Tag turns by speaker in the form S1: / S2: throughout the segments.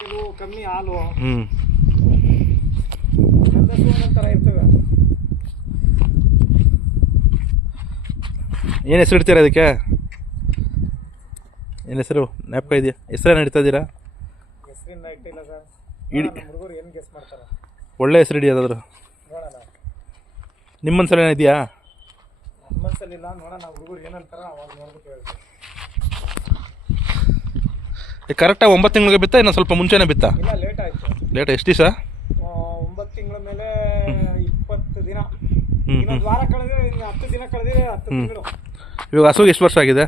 S1: ಕೆಲವು ಕಮ್ಮಿ ಹಾಲು.
S2: ಹ್ಞೂ
S1: ಒಂದೊಂಥರ ಇರ್ತವೆ.
S2: ಏನು ಹೆಸರು ಇಡ್ತೀರಾ ಅದಕ್ಕೆ ಏನು ಹೆಸರು? ಜ್ಞಾಪಕ ಇದೆಯಾ? ಹೆಸರೇನು ಇಡ್ತಾ ಇದ್ದೀರಾ
S1: ಹೆಸರಿಂದ ಇಟ್ಟಿಲ್ಲ ಸರ್.
S2: ಇಡಿ.
S1: ಹುಡುಗರು ಏನು ಗೆಸ್ ಮಾಡ್ತಾರೆ?
S2: ಒಳ್ಳೆ ಹೆಸರು ಹಿಡಿಯೋದಾದ್ರು
S1: ನೋಡೋಣ.
S2: ನಿಮ್ಮ ಮನ್ಸಲ್ಲಿ ಏನಿದೆಯಾ
S1: ಮನ್ಸಲ್ಲಿಲ್ಲ ನೋಡೋಣ ಹುಡುಗರು ಏನಂತಾರ ಅವಾಗ ಹೇಳ್ತೀವಿ
S2: ಕರೆಕ್ಟಾಗಿ ಒಂಬತ್ತು ತಿಂಗಳಿಗೆ ಬಿತ್ತಾ ಇನ್ನೊಂದು ಸ್ವಲ್ಪ ಮುಂಚೆನೇ ಬಿತ್ತಾ?
S1: ಇಲ್ಲ ಲೇಟ್ ಆಯ್ತು.
S2: ಲೇಟ್ ಎಷ್ಟು ದಿವಸ?
S1: ಒಂಬತ್ತು ತಿಂಗಳ ಮೇಲೆ ಇಪ್ಪತ್ತು ದಿನ. ಇನ್ನೊಂದು ವಾರ ಕಳೆದ್ರೆ ಇನ್ನು ಹತ್ತು ದಿನ ಕಳೆದ್ರೆ ಹತ್ತು ತಿಂಗಳು.
S2: ಇವಾಗ ಹಸುಗೆ ಎಷ್ಟು ವರ್ಷ ಆಗಿದೆ?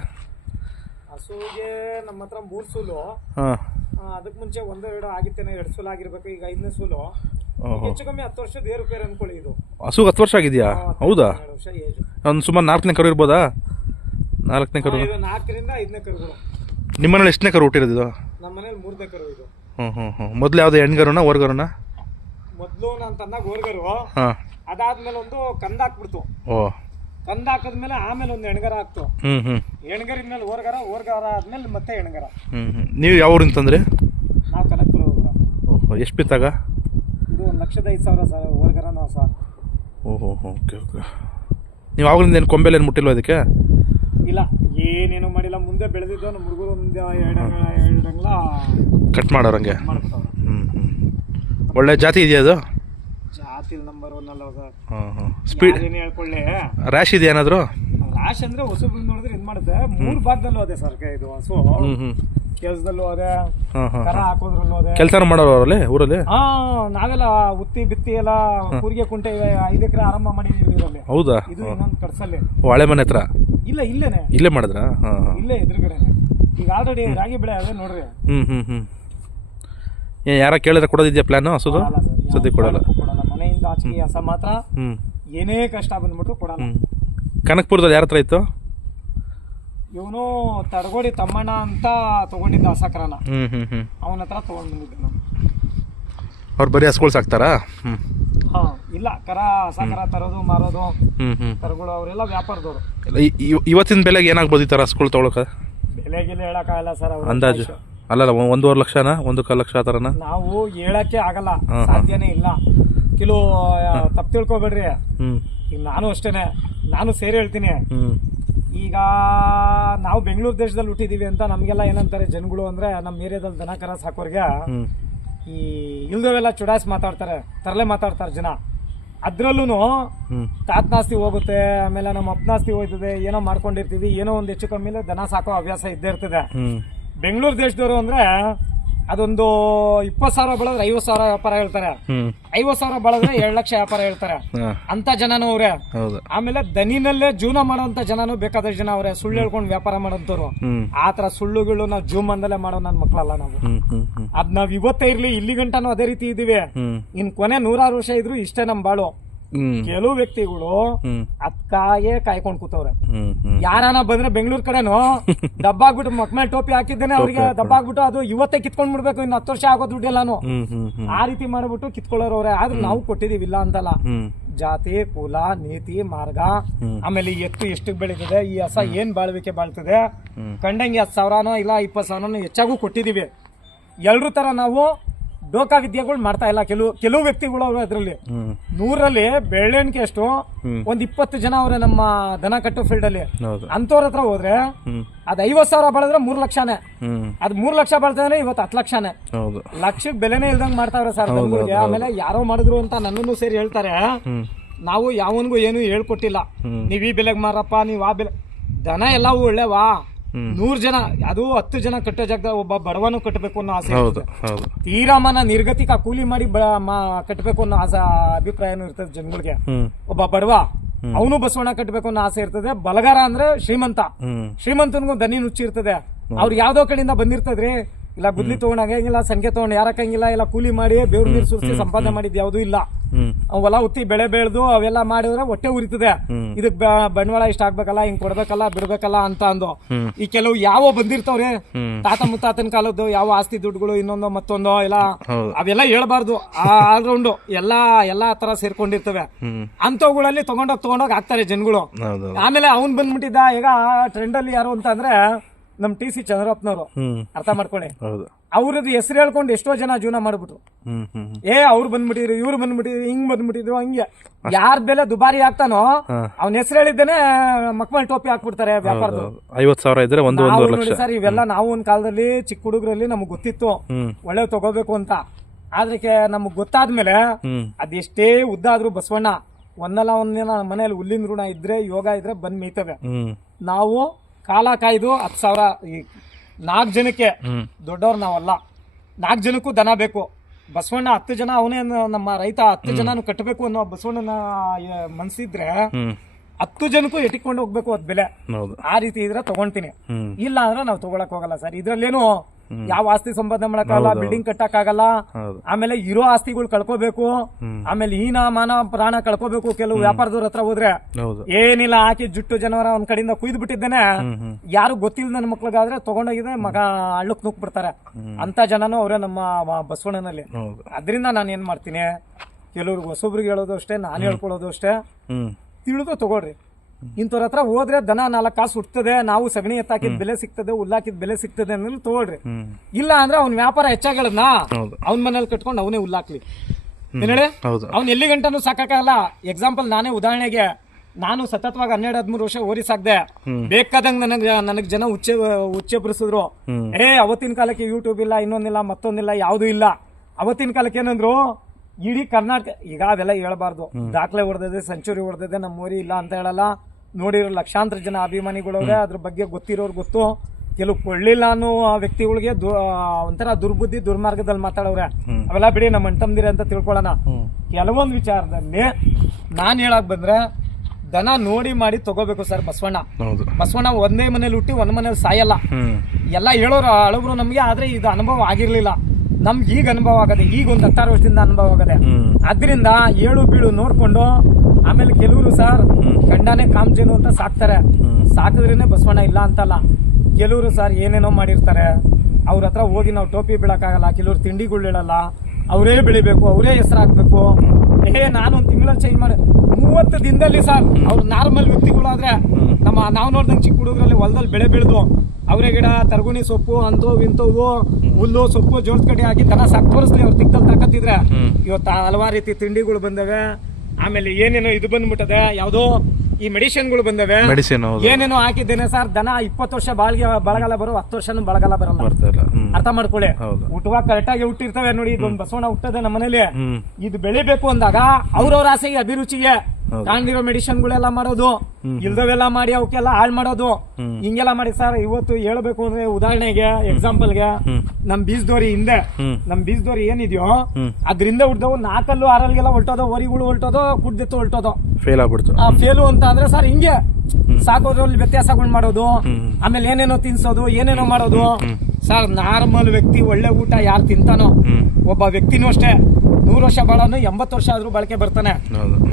S1: ಹಸುಗೆ ನಮ್ಮ ಹತ್ರ ಮೂರು ಸೂಲು.
S2: ಹಾಂ.
S1: ಅದಕ್ಕೆ ಮುಂಚೆ ಒಂದು ಎರಡು ಆಗಿತ್ತೇನೆ ಎರಡು ಸೂಲು ಆಗಿರ್ಬೇಕು ಈಗ ಐದನೇ ಸೂಲು. ಹೆಚ್ಚು ಕಮ್ಮಿ ಹತ್ತು ವರ್ಷದ ಏರು ಪೇರು ಅನ್ಕೊಳ್ಳಿ ಇದು.
S2: ಹಸುಗೆ ಹತ್ತು ವರ್ಷ ಆಗಿದೆಯಾ? ಹೌದಾ? ಒಂದು ಸುಮಾರು ನಾಲ್ಕನೇ ಕರು ಇರ್ಬೋದಾ? ನಾಲ್ಕನೇ ಕರು.
S1: ಇದು ನಾಲ್ಕರಿಂದ ಐದನೇ ಕರುಗಳು.
S2: ನಿಮ್ಮ ಮನೇಲಿ ಎಷ್ಟನೇ ಕರು ಹುಟ್ಟಿರೋದು ಇದು?
S1: ನಮ್ಮ ಮನೇಲಿ ಮೂರನೇ ಕರು ಇದು.
S2: ಹ್ಞೂ ಹ್ಞೂ ಹ್ಞೂ ಮೊದಲು ಯಾವುದು ಹೆಣ್ಗರುನ ಓರ್ಗರುನ
S1: ಮೊದಲು ನಾನು ತಂದಾಗ ಓರ್ಗರು
S2: ಹಾಂ.
S1: ಅದಾದ್ಮೇಲೆ ಒಂದು ಕಂದ ಹಾಕ್ಬಿಡ್ತು.
S2: ಓ.
S1: ಕಂದ ಹಾಕಿದ್ಮೇಲೆ ಆಮೇಲೆ ಒಂದು ಹೆಣ್ಗರ ಹಾಕ್ತು
S2: ಹ್ಞೂ ಹ್ಞೂ
S1: ಎಣ್ಗರಿದ್ಮೇಲೆ ಓರ್ಗರ ಓರ್ಗರ ಆದ್ಮೇಲೆ ಮತ್ತೆ ಹೆಣ್ಗರ.
S2: ಹ್ಞೂ ಹ್ಞೂ ನೀವು ಯಾವ ಊರಿಂದ ತಂದ್ರಿ?
S1: ನಾವು ಕನಕಪುರ
S2: ಓಹೋ ಎಷ್ಟು ಬಿತ್ತಾಗ?
S1: ಇದು ಒಂದು ಲಕ್ಷದ ಐದು ಸಾವಿರ ಸರ್ ಓರ್ಗರ ನಾವು ಸರ್
S2: ಓಹೋ ಓಕೆ ಓಕೆ. ನೀವು ಆವಾಗಲಿಂದ ಏನು ಕೊಂಬೆಲಿ ಏನು ಮುಟ್ಟಿಲ್ವ ಅದಕ್ಕೆ
S1: ಇಲ್ಲ ಏನೇನು ಮಾಡಿಲ್ಲ. ಮುಂದೆ ಬೆಳೆದಿದ್ದು ನಮ್ಮ ಹುಡುಗರು ಒಂದು ಎರಡು ಎರಡಂಗ್ಲ
S2: ಕಟ್ ಮಾಡೋರಂಗೆ
S1: ಮಾಡ್ಬಿಟ್ಟವ್ರು
S2: ಹ್ಞೂ ಹ್ಞೂ ಒಳ್ಳೆ ಜಾತಿ ಇದೆಯಾ ಅದು?
S1: ಜಾತಿ ನಂಬರ್ ಒನ್ ಅಲ್ಲ ಸರ್?
S2: ಹಾಂ ಹಾಂ ಸ್ಪೀಡ್
S1: ಏನು ಹೇಳ್ಕೊಳ್ಳಿ?
S2: ರ್ಯಾಶ್ ಇದೆಯಾ ಏನಾದರೂ?
S1: ರಾಶ್ ಅಂದ್ರೆ ಹೊಸಬ್ರು ನೋಡಿದ್ರೆ ಇದು ಮಾಡುತ್ತೆ. ಮೂರು ಭಾಗದಲ್ಲೂ ಅದೇ ಸರ್ ಇದು. ಹಸು
S2: ಹ್ಞೂ ಹ್ಞೂ
S1: ಕೆಲಸದಲ್ಲೂ ಅದೇ
S2: ಹಾಂ ಹಾಂ
S1: ಕರ ಹಾಕೋದ್ರಲ್ಲೂ ಅದೇ.
S2: ಕೆಲಸ ಮಾಡೋರು ಅವರಲ್ಲಿ ಊರಲ್ಲಿ?
S1: ಹಾ ನಾವೆಲ್ಲ ಉತ್ತಿ ಬಿತ್ತಿ ಎಲ್ಲ ಕೂರಿಗೆ ಕುಂಟೆ ಐದು ಎಕರೆ ಆರಂಭ ಮಾಡಿದೀವಿ ಇದರಲ್ಲಿ.
S2: ಹೌದಾ?
S1: ಇದು ಇನ್ನೊಂದು ಕಡ್ಸಲ್ಲಿ
S2: ಹಳೆ ಮನೆ ಹತ್ರ?
S1: ಇಲ್ಲ ಇಲ್ಲೇನೆ.
S2: ಇಲ್ಲೇ ಮಾಡಿದ್ರಾ? ಹಾಂ ಹಾಂ.
S1: ಇಲ್ಲೇ ಎದುರುಗಡೆ. ಈಗ ಆಲ್ರೆಡಿ ರಾಗಿ ಬೆಳೆ ಅದೇ ನೋಡ್ರಿ.
S2: ಹ್ಞೂ ಹ್ಞೂ ಹ್ಞೂ ಏ ಯಾರ ಕೇಳಿದ್ರೆ ಕೊಡೋದಿದೆಯಾ ಪ್ಲ್ಯಾನು ಹಸುದು?
S1: ಕೊಡಲ್ಲ. ಯಾವ
S2: ಸದ್ಯಕ್ಕೆ ಕೊಡಲ್ಲ.
S1: ಕಾರಣಕ್ಕೂ ಕೊಡಲ್ಲ. ಮನೆಯಿಂದ ಆಚೆಗೆ ಹಸ ಮಾತ್ರ
S2: ಹ್ಞೂ
S1: ಏನೇ ಕಷ್ಟ ಬಂದ್ಬಿಟ್ಟು ಕೊಡಲ್ಲ.
S2: ಹ್ಞೂ ಕನಕಪುರದಲ್ಲಿ ಯಾರ ಹತ್ರ ಇತ್ತು?
S1: ಇವನು ತಡಗೋಡಿ ತಮ್ಮಣ್ಣ ಅಂತ ತಗೊಂಡಿದ್ದ ಹಸಕರನ.
S2: ಹ್ಞೂ ಹ್ಞೂ ಹ್ಞೂ
S1: ಅವನ ಹತ್ರ ತಗೊಂಡ್ ಬಂದಿದ್ದೆ ನಾನು.
S2: ಅವ್ರು ಬರೀ ಹಸ್ಗಳು ಸಾಕ್ತಾರಾ ಹ್ಞೂ
S1: ಇಲ್ಲ ಕರ ಸಕರ ಕರ ತರೋದು ಮಾರೋದು ಕರುಗಳು ಅವರೆಲ್ಲ ವ್ಯಾಪಾರದವರು.
S2: ಇ- ಇವ್- ಇವತ್ತಿನ ಬೆಲೆಗೆ ಏನಾಗ್ಬೋದು ಈ ಥರ ಸ್ಕೂಲ್ ತೊಗೊಳಕ್ಕೆ
S1: ಬೆಲೆ ಗಿಲೆ ಹೇಳಕ್ಕಾಗಲ್ಲ ಸರ್ ಅವ್ರ.
S2: ಅಂದಾಜು. ಅಲ್ಲಲ್ಲ ಒಂದ್- ಒಂದೂವರೆ ಲಕ್ಷನಾ ಒಂದು ಕಾಲು ಲಕ್ಷ ಆ ಥರನ?
S1: ನಾವು ಹೇಳಕ್ಕೆ ಆಗಲ್ಲ. ಸಾಧ್ಯನೇ ಇಲ್ಲ. ಕೆಲವು ತಪ್ಪು ತಿಳ್ಕೊಬೇಡ್ರಿ.
S2: ಹ್ಞೂ
S1: ಈಗ ನಾನು ಅಷ್ಟೇನೆ ನಾನು ಸೇರಿ ಹೇಳ್ತೀನಿ.
S2: ಹ್ಞೂ
S1: ಈಗ ನಾವು ಬೆಂಗಳೂರು ದೇಶದಲ್ಲಿ ಹುಟ್ಟಿದೀವಿ ಅಂತ ನಮಗೆಲ್ಲ ಏನಂತಾರೆ ಜನಗಳು ಅಂದ್ರೆ ನಮ್ಮ ಏರಿಯಾದಲ್ಲಿ ದನ ಕರ ಸಾಕೋರ್ಗೆ
S2: ಹ್ಞೂ
S1: ಈ ಇಲ್ದವೆಲ್ಲ ಚುಡಾಯಿಸಿ ಮಾತಾಡ್ತಾರೆ ತರಲೆ ಮಾತಾಡ್ತಾರೆ ಜನ. ಅದ್ರಲ್ಲೂ ತಾತ್ನಾಸ್ತಿ ಹೋಗುತ್ತೆ ಆಮೇಲೆ ನಮ್ಮ ಅಪ್ನಾಸ್ತಿ ಹೋಯ್ತದೆ ಏನೋ ಮಾಡ್ಕೊಂಡಿರ್ತೀವಿ ಏನೋ ಒಂದು ಹೆಚ್ಚು ಕಮ್ಮಿ ದನ ಸಾಕೋ ಅಭ್ಯಾಸ ಇದ್ದೇ ಇರ್ತದೆ. ಬೆಂಗಳೂರು ದೇಶದವರು ಅಂದ್ರೆ ಅದೊಂದು ಇಪ್ಪತ್ತು ಸಾವಿರ ಬೆಳೆದ್ರೆ ಐವತ್ ಸಾವಿರ ವ್ಯಾಪಾರ ಹೇಳ್ತಾರೆ.
S2: ಐವತ್
S1: ಐವತ್ತು ಸಾವಿರ ಬೆಳೆದ್ರೆ ಎರಡು ಲಕ್ಷ ವ್ಯಾಪಾರ ಹೇಳ್ತಾರೆ. ಅಂತ ಜನನು ಅವ್ರೆ. ಆಮೇಲೆ ದನಿನಲ್ಲೇ ಜೀವನ ಮಾಡುವಂತ ಜನನು ಬೇಕಾದಷ್ಟು ಜನ ಅವ್ರೆ. ಸುಳ್ಳು ಹೇಳ್ಕೊಂಡು ವ್ಯಾಪಾರ ಮಾಡೋಂತವ್ರು ಆತರ ಸುಳ್ಳುಗಳು ನಾವು ಜೀವಮಾನದಲ್ಲೇ ಮಾಡೋ ನನ್ನ ಮಕ್ಕಳಲ್ಲ ನಾವು. ಅದ್ ನಾವ್ ಇವತ್ತೇ ಇರ್ಲಿ ಇಲ್ಲಿ ಗಂಟನೂ ಅದೇ ರೀತಿ ಇದೀವಿ ಇನ್ ಕೊನೆ ನೂರಾರು ವರ್ಷ ಇದ್ರು ಇಷ್ಟೇ ನಮ್ ಬಾಳು. ಕೆಲವು ವ್ಯಕ್ತಿಗಳು ಅದ್ಕಾಗೆ ಕಾಯ್ಕೊಂಡ್ ಕೂತವ್ರೆ. ಯಾರಾನ ಬಂದ್ರೆ ಬೆಂಗಳೂರ್ ಕಡೆನು ದಬ್ಬಾಗ್ಬಿಟ್ಟು ಮಕ್ ಮೇಲೆ ಟೋಪಿ ಹಾಕಿದ್ದೇನೆ ಅವ್ರಿಗೆ ದಬ್ಬಾಗ್ಬಿಟ್ಟು ಅದು ಇವತ್ತೇ ಕಿತ್ಕೊಂಡ್ ಬಿಡ್ಬೇಕು ಇನ್ನು ಹತ್ತು ವರ್ಷ ಆಗೋ ದುಡ್ಡೆಲ್ಲಾನು. ಆ ರೀತಿ ಮಾಡ್ಬಿಟ್ಟು ಕಿತ್ಕೊಳ್ಳೋರು ಅವ್ರೆ ಆದ್ರೆ ನಾವು ಕೊಟ್ಟಿದೀವಿ ಇಲ್ಲ ಅಂತಲ್ಲ. ಜಾತಿ ಕುಲ ನೀತಿ ಮಾರ್ಗ. ಆಮೇಲೆ ಈ ಎತ್ತು ಎಷ್ಟು ಬೆಳೀತದೆ ಈ ಹಸ ಏನ್ ಬಾಳ್ವಿಕೆ ಬಾಳ್ತದೆ. ಕಂಡಂಗೆ ಹತ್ತು ಸಾವಿರನೋ ಇಲ್ಲ ಇಪ್ಪತ್ತು ಸಾವಿರನೋ ಹೆಚ್ಚಾಗೂ ಕೊಟ್ಟಿದೀವಿ ಎಲ್ರು ತರ ನಾವು ಡೋಕಾ ವಿದ್ಯೆಗಳು ಮಾಡ್ತಾ ಇಲ್ಲ. ಕೆಲವು ಕೆಲವು ವ್ಯಕ್ತಿಗಳು ಅದರಲ್ಲಿ.
S2: ಅದ್ರಲ್ಲಿ
S1: ನೂರಲ್ಲಿ ಬೆಳ್ಳೆಣಿಕೆ ಎಷ್ಟು? ಒಂದ್ ಇಪ್ಪತ್ತು ಜನ ಅವ್ರೆ ನಮ್ಮ ದನ ಕಟ್ಟು ಫೀಲ್ಡ್ ಅಲ್ಲಿ. ಅಂತವ್ರ ಹತ್ರ ಹೋದ್ರೆ ಅದ್ ಐವತ್ ಸಾವಿರ ಬೆಳೆದ್ರೆ ಮೂರ್ ಲಕ್ಷನೇ. ಅದ್ ಮೂರ್ ಲಕ್ಷ ಬಳದ್ರೆ ಇವತ್ತು ಹತ್ ಲಕ್ಷನೇ.
S2: ಹೌದು.
S1: ಲಕ್ಷಕ್ಕೆ ಬೆಲೆನೇ ಇಲ್ದಂಗ್ ಮಾಡ್ತಾವ್ರೆ ಸರ್ ಆಮೇಲೆ ಯಾರೋ ಮಾಡಿದ್ರು ಅಂತ ನನ್ನನ್ನು ಸೇರಿ ಹೇಳ್ತಾರೆ. ನಾವು ಯಾವನ್ಗೂ ಏನು ಹೇಳ್ಕೊಟ್ಟಿಲ್ಲ. ನೀವ್ ಈ ಬೆಲೆಗ್ ಮಾರಪ್ಪ ನೀವ್ ಆ ಬೆಲೆ ದನ ಎಲ್ಲವೂ ಒಳ್ಳೆವಾ. ನೂರ್ ಜನ ಅದು ಹತ್ತು ಜನ ಕಟ್ಟೋ ಜಾಗದಾಗ ಒಬ್ಬ ಬಡವನು ಕಟ್ಟಬೇಕು ಅನ್ನೋ ಆಸೆ
S2: ಹೌದು
S1: ತೀರಾಮನ ನಿರ್ಗತಿಕ ಕೂಲಿ ಮಾಡಿ ಬ- ಮಾ- ಕಟ್ಟಬೇಕು ಅನ್ನೋ ಆಸೆ ಅಭಿಪ್ರಾಯನೂ ಇರ್ತದೆ ಜನಗಳಿಗೆ. ಒಬ್ಬ ಬಡವ ಅವನು ಬಸವಣ್ಣ ಕಟ್ಟಬೇಕು ಅನ್ನೋ ಆಸೆ ಇರ್ತದೆ. ಬಲಗಾರ ಅಂದ್ರೆ ಶ್ರೀಮಂತ. ಶ್ರೀಮಂತನಿಗೂ ದನಿ ನುಚ್ಚಿ ಇರ್ತದೆ. ಅವ್ರು ಯಾವ್ದೋ ಕಡೆಯಿಂದ ಬಂದಿರ್ತದ್ರಿ? ಇಲ್ಲ ಗುದ್ಲಿ ತಗೊಂಡಂಗಿಲ್ಲ ಸಂಖ್ಯೆ ತಗೊಂಡ್ ಯಾರಕ್ಕಂಗಿಲ್ಲ ಇಲ್ಲ ಕೂಲಿ ಮಾಡಿ ಬೇವ್ರ ನೀರು ಸುರಿಸಿ ಸಂಪಾದನೆ ಮಾಡಿದ್ ಯಾವ್ದು ಇಲ್ಲ. ಹೊಲ ಉತ್ತಿ ಬೆಳೆ ಬೆಳೆದು ಅವೆಲ್ಲ ಮಾಡಿದ್ರೆ ಹೊಟ್ಟೆ ಉರಿತದೆ. ಇದಕ್ ಬಂಡವಾಳ ಇಷ್ಟ ಆಗ್ಬೇಕಲ್ಲ ಹಿಂಗ್ ಕೊಡ್ಬೇಕಲ್ಲ ಬಿಡ್ಬೇಕಲ್ಲ ಅಂತ ಅಂದು. ಈ ಕೆಲವು ಯಾವ ಬಂದಿರ್ತಾವ್ರೆ. ತಾತ ಮುತ್ತಾತನ ಕಾಲದ್ದು ಯಾವ ಆಸ್ತಿ ದುಡ್ಡುಗಳು ಇನ್ನೊಂದು ಮತ್ತೊಂದು
S2: ಇಲ್ಲ.
S1: ಅವೆಲ್ಲ ಹೇಳ್ಬಾರ್ದು. ಆಲ್ರೌಂಡ್ ಎಲ್ಲಾ ಎಲ್ಲಾ ತರ ಸೇರ್ಕೊಂಡಿರ್ತವೆ. ಅಂತವುಗಳಲ್ಲಿ ತಗೊಂಡೋಗ್ ತಗೊಂಡೋಗ್ ಆಗ್ತಾರೆ ಜನಗಳು. ಆಮೇಲೆ ಅವ್ನ್ ಬಂದ್ಬಿಟ್ಟಿದ್ದ ಈಗ ಟ್ರೆಂಡ್ ಅಲ್ಲಿ ಯಾರು ಅಂತ ಅಂದ್ರೆ ನಮ್ ಟಿ ಸಿ ಚಂದ್ರಪ್ಪನವರು ಅರ್ಥ ಮಾಡ್ಕೊಳ್ಳಿ. ಅವ್ರದ್ದು ಹೆಸರು ಹೇಳ್ಕೊಂಡು ಎಷ್ಟೋ ಜನ ಜೀವನ ಮಾಡ್ಬಿಟ್ರು. ಏ ಅವ್ರು ಬಂದ್ಬಿಟ್ಟಿದ್ರು ಇವ್ರು ಬಂದ್ಬಿಟ್ಟಿದ್ರು ಹಿಂಗ್ ಬಂದ್ಬಿಟ್ಟಿದ್ರು ಹಂಗೆ. ಯಾರ್ ಬೆಲೆ ದುಬಾರಿ ಆಗ್ತಾನೋ. ಅವ್ನ ಹೆಸರು ಹೇಳಿದ್ದೇನೆ ಮಕ್ಕಳ ಟೋಪಿ ಹಾಕ್ಬಿಡ್ತಾರೆ ವ್ಯಾಪಾರದವ್ರು
S2: ಹೌದು. ಐವತ್ತು ಸಾವಿರ ಇದ್ರೆ ಒಂದು ಲಕ್ಷ.
S1: ಸರ್ ಇವೆಲ್ಲ ನಾವು ಒಂದ್ ಕಾಲದಲ್ಲಿ ಚಿಕ್ಕ ಹುಡುಗರಲ್ಲಿ ನಮಗ್ ಗೊತ್ತಿತ್ತು. ಒಳ್ಳೆ ತಗೋಬೇಕು ಅಂತ. ಆದ್ರೆ ನಮಗ್ ಗೊತ್ತಾದ್ಮೇಲೆ ಅದೆಷ್ಟೇ ಉದ್ದ ಆದ್ರೂ ಬಸವಣ್ಣ ಒಂದಲ್ಲ ಒಂದಿನ ಮನೇಲಿ ಹುಲ್ಲಿನ ಋಣ ಇದ್ರೆ ಯೋಗ ಇದ್ರೆ ಬಂದ್ ಮೇಯ್ತವೆ. ನಾವು ಕಾಲ ಕಾಯ್ದು ಹತ್ತು ಸಾವಿರ ಈ ನಾಲ್ಕು ಜನಕ್ಕೆ ದೊಡ್ಡವ್ರು ನಾವಲ್ಲ. ನಾಲ್ಕು ಜನಕ್ಕೂ ದನ ಬೇಕು. ಬಸವಣ್ಣ ಹತ್ತು ಜನ ಅವನೇ ನಮ್ಮ ರೈತ ಹತ್ತು ಜನನು ಕಟ್ಟಬೇಕು ಅನ್ನೋ ಬಸವಣ್ಣನ ಮನಸಿದ್ರೆ ಹತ್ತು ಜನಕ್ಕೂ ಎಟಿಕೊಂಡು ಹೋಗ್ಬೇಕು ಅದ್ ಬೆಲೆ. ಆ ರೀತಿ ಇದ್ರೆ ತಗೊಂತೀನಿ. ಇಲ್ಲ ಅಂದ್ರೆ ನಾವು ತಗೊಳಕ್ ಹೋಗಲ್ಲ ಸರ್. ಇದ್ರಲ್ಲೇನು ಯಾವ ಆಸ್ತಿ ಸಂಪಾದನೆ ಮಾಡಕ್ಕಾಗಲ್ಲ ಬಿಲ್ಡಿಂಗ್ ಕಟ್ಟಕ್ಕಾಗಲ್ಲ ಆಮೇಲೆ ಇರೋ ಆಸ್ತಿಗಳು ಕಳ್ಕೋಬೇಕು ಆಮೇಲೆ ಹೀನ ಮಾನ ಪ್ರಾಣ ಕಳ್ಕೋಬೇಕು ಕೆಲವು ವ್ಯಾಪಾರದವ್ರ ಹತ್ರ ಹೋದ್ರೆ.
S2: ಹೌದು.
S1: ಏನಿಲ್ಲ ಹಾಕಿ ಜುಟ್ಟು ಜನವರ ಒಂದ್ ಕಡೆಯಿಂದ ಕುಯ್ದು ಬಿಟ್ಟಿದ್ದೇನೆ. ಯಾರು ಗೊತ್ತಿಲ್ಲ ನನ್ನ ಮಕ್ಳಿಗಾದ್ರೆ ತಗೊಂಡೋಗಿದ್ರೆ ಮಗ ಅಳ್ಳಕ್ ನುಕ್ ಬಿಡ್ತಾರೆ ಅಂತ ಜನನು ಅವರೇ ನಮ್ಮ ಬಸವಣ್ಣನಲ್ಲಿ. ಅದರಿಂದ ನಾನು ಏನ್ ಮಾಡ್ತೀನಿ? ಕೆಲವ್ರಿಗೆ ಹೊಸೊಬ್ರಿಗೆ ಹೇಳೋದು ಅಷ್ಟೇ ನಾನು ಹೇಳ್ಕೊಳ್ಳೋದು ಅಷ್ಟೇ. ತಿಳಿದು ತಗೊಳ್ರಿ. ಇಂಥವ್ರ ಹತ್ರ ಹೋದ್ರೆ ದನ ನಾಲ್ಕು ಕಾಸು ಹುಟ್ಟುತ್ತದೆ ನಾವು ಸಗಣಿ ಎತ್ತಾಕಿದ ಬೆಲೆ ಸಿಗ್ತದೆ ಉಲ್ಲಾಕಿದ ಬೆಲೆ ಸಿಗ್ತದೆ ಅನ್ನೋದು ತಗೊಳ್ರಿ. ಇಲ್ಲ ಅಂದ್ರೆ ಅವ್ನ ವ್ಯಾಪಾರ ಹೆಚ್ಚಾಗಳನ್ನ ಅವ್ನ ಮನೇಲಿ ಕಟ್ಕೊಂಡು ಅವನೇ ಹುಲ್ಲಾಕ್ಲಿ. ಅವ್ನ ಹೇಳಿ ಅವ್ನು ಎಲ್ಲಿ ಗಂಟನು ಸಾಕಾಗಲ್ಲ ಎಕ್ಸಾಂಪಲ್ ನಾನೇ ಉದಾಹರಣೆಗೆ ನಾನು ಸತತವಾಗಿ ಹನ್ನೆರಡು ಹದಿಮೂರು ವರ್ಷ ಓರಿ ಸಾಕ್ದೆ. ಬೇಕಾದಂಗ್ ನನಗ್ ನನಗ್ ಜನ ಉಚ್ಚೆ ಉಚ್ಚೆಬ್ರಿಸಿದ್ರು. ಏ ಅವತ್ತಿನ ಕಾಲಕ್ಕೆ ಯೂಟ್ಯೂಬ್ ಇಲ್ಲ ಇನ್ನೊಂದಿಲ್ಲ ಮತ್ತೊಂದಿಲ್ಲ ಯಾವ್ದು ಇಲ್ಲ. ಅವತ್ತಿನ ಕಾಲಕ್ಕೆ ಏನಂದ್ರು ಇಡೀ ಕರ್ನಾಟಕ ಈಗ ಅದೆಲ್ಲ ಹೇಳ್ಬಾರ್ದು. ದಾಖಲೆ ಹೊಡೆದಿದೆ ಸೆಂಚುರಿ ಹೊಡೆದಿದೆ ನಮ್ಮ ಊರಿ ಇಲ್ಲ ಅಂತ ಹೇಳಲ್ಲ. ನೋಡಿರೋ ಲಕ್ಷಾಂತರ ಜನ ಅಭಿಮಾನಿಗಳವ್ರೆ ಅದ್ರ ಬಗ್ಗೆ ಗೊತ್ತಿರೋರು ಗೊತ್ತು. ಕೆಲವು ಕೊಳ್ಳಿಲ್ಲ ಅನ್ನೋ ವ್ಯಕ್ತಿಗಳಿಗೆ ದು- ಒಂಥರ ದುರ್ಬುದ್ಧಿ ದುರ್ಮಾರ್ಗದಲ್ಲಿ ಮಾತಾಡವ್ರೆ. ಅವೆಲ್ಲ ಬಿಡಿ ನಮ್ಮ ಅಂಟಮ್ದಿರ ಅಂತ ತಿಳ್ಕೊಳ್ಳೋಣ. ಕೆಲವೊಂದು ವಿಚಾರದಲ್ಲಿ ನಾನು ಹೇಳಕ್ ಬಂದ್ರೆ ದನ ನೋಡಿ ಮಾಡಿ ತಗೋಬೇಕು ಸರ್ ಬಸವಣ್ಣ.
S2: ಹೌದು.
S1: ಬಸವಣ್ಣ ಒಂದೇ ಮನೇಲಿ ಹುಟ್ಟಿ ಒಂದ್ ಮನೇಲಿ ಸಾಯಲ್ಲ.
S2: ಹ್ಮ್.
S1: ಎಲ್ಲ ಹೇಳೋರು ಅಳಬ್ರು ನಮ್ಗೆ ಆದ್ರೆ ಇದು ಅನುಭವ ಆಗಿರ್ಲಿಲ್ಲ. ನಮ್ಗೆ ಈಗ ಅನುಭವ ಆಗದೆ ಈಗ ಒಂದು ಹತ್ತಾರು ವರ್ಷದಿಂದ ಅನುಭವ ಆಗದೆ. ಅದರಿಂದ ಏಳು ಬೀಳು ನೋಡ್ಕೊಂಡು ಆಮೇಲೆ ಕೆಲವರು ಸರ್ ಗಂಡನೇ ಕಾಮಜೇನು ಅಂತ ಸಾಕ್ತಾರೆ. ಸಾಕಿದ್ರೇನೆ ಬಸವಣ್ಣ ಇಲ್ಲ ಅಂತಲ್ಲ. ಕೆಲವರು ಸರ್ ಏನೇನೋ ಮಾಡಿರ್ತಾರೆ. ಅವ್ರ ಹತ್ರ ಹೋಗಿ ನಾವು ಟೋಪಿ ಬೀಳಕ್ಕಾಗಲ್ಲ ಕೆಲವ್ರು ತಿಂಡಿಗಳು ಇಳಲ್ಲ ಅವರೇ ಬೆಳಿಬೇಕು ಅವರೇ ಹೆಸರು ಹಾಕ್ಬೇಕು ಏ ನಾನು ಒಂದು ತಿಂಗಳಲ್ಲಿ ಚೇಂಜ್ ಮಾಡಿ ಮೂವತ್ತು ದಿನದಲ್ಲಿ ಸರ್ ಅವ್ರು ನಾರ್ಮಲ್ ವ್ಯಕ್ತಿಗಳಾದ್ರೆ ನಮ್ಮ ನಾವು ನೋಡ್ದಂಗೆ ಚಿಕ್ಕ ಹುಡುಗರಲ್ಲಿ ಹೊಲದಲ್ಲಿ ಬೆಳೆ ಬೆಳೆದು ಅವರೇ ಗಿಡ ತರಗುಣಿ ಸೊಪ್ಪು ಅಂತೋ ಇಂಥವು ಹುಲ್ಲು ಸೊಪ್ಪು ಜೋಳದ ಕಡೆ ಹಾಕಿ ದನ ಸಾಕ್ ತೋರಿಸ್ಲಿ ಅವ್ರು ತಿಕ್ಕಲ್ಲಿ ತಾಕತ್ತಿದ್ರೆ ಇವತ್ತು ಹಲವಾರು ರೀತಿ ತಿಂಡಿಗಳು ಬಂದವೆ ಆಮೇಲೆ ಏನೇನೋ ಇದು ಬಂದ್ಬಿಟ್ಟದೆ ಯಾವುದೋ ಈ ಮೆಡಿಸಿನ್ಗಳು ಬಂದವೆ.
S2: ಮೆಡಿಸಿನ್
S1: ಏನೇನೋ ಹಾಕಿದ್ದೇನೆ ಸರ್ ದನ ಇಪ್ಪತ್ತು ವರ್ಷ ಬಾಳ್ಗೆ ಬಳಗಾಲ ಬರೋ ಹತ್ತು ವರ್ಷನೂ ಬಳಗಾಲ ಬರಲ್ಲ. ಅರ್ಥ ಮಾಡ್ಕೊಳ್ಳಿ.
S2: ಹೌದು.
S1: ಕರೆಕ್ಟ್ ಕರೆಕ್ಟಾಗಿ ಹುಟ್ಟಿರ್ತವೆ ನೋಡಿ ಇದೊಂದು ಬಸವಣ್ಣ ಹುಟ್ಟದೆ
S2: ನಮ್ಮನೇಲಿ.
S1: ಇದು ಬೆಳಿಬೇಕು ಅಂದಾಗ ಅವ್ರವ್ರ ಆಸೆಗೆ ಅಭಿರುಚಿಗೆ.
S2: ಹೌದು.
S1: ಮೆಡಿಸಿನ್ ಗಳೆಲ್ಲ ಮಾಡೋದು ಇಲ್ದವೆಲ್ಲ ಮಾಡಿ ಅವಕ್ಕೆಲ್ಲ ಹಾಳು ಮಾಡೋದು. ಹಿಂಗೆಲ್ಲ ಮಾಡಿ ಸರ್ ಇವತ್ತು ಹೇಳ್ಬೇಕು ಅಂದ್ರೆ ಉದಾಹರಣೆಗೆ ಎಕ್ಸಾಂಪಲ್ಗೆ ನಮ್ ಬೀಜದೋರಿ ಹಿಂದೆ ನಮ್ ಬೀಜದೋರಿ ಏನಿದೆಯೋ ಅದ್ರಿಂದ ಹುಡ್ದವು ನಾಲ್ಕಲ್ಲು ಆರಲ್ಗೆಲ್ಲ ಹೊಲ್ಟೋದೋ ಓರಿಗಳು ಹೊಲ್ಟೋದೋ ಕುಡ್ದಿತ್ತು ಹೊಲ್ಟೋದೋ.
S2: ಫೇಲ್ ಆಗ್ಬಿಡ್ತು.
S1: ಆ ಫೇಲು ಅಂತ ಅಂದ್ರೆ ಸರ್ ಹಿಂಗೆ ಸಾಕೋದ್ರಲ್ಲಿ ವ್ಯತ್ಯಾಸಗಳು ಮಾಡೋದು ಆಮೇಲೆ ಏನೇನೋ ತಿನ್ಸೋದು ಏನೇನೋ ಮಾಡೋದು. ಸರ್ ನಾರ್ಮಲ್ ವ್ಯಕ್ತಿ ಒಳ್ಳೆ ಊಟ ಯಾರು ತಿಂತಾನೋ ಒಬ್ಬ ವ್ಯಕ್ತಿನೂ ಅಷ್ಟೇ. ನೂರು ವರ್ಷ ಬಾಳನು ಎಂಬತ್ತು ವರ್ಷ ಆದ್ರೂ ಬಳಕೆ ಬರ್ತಾನೆ.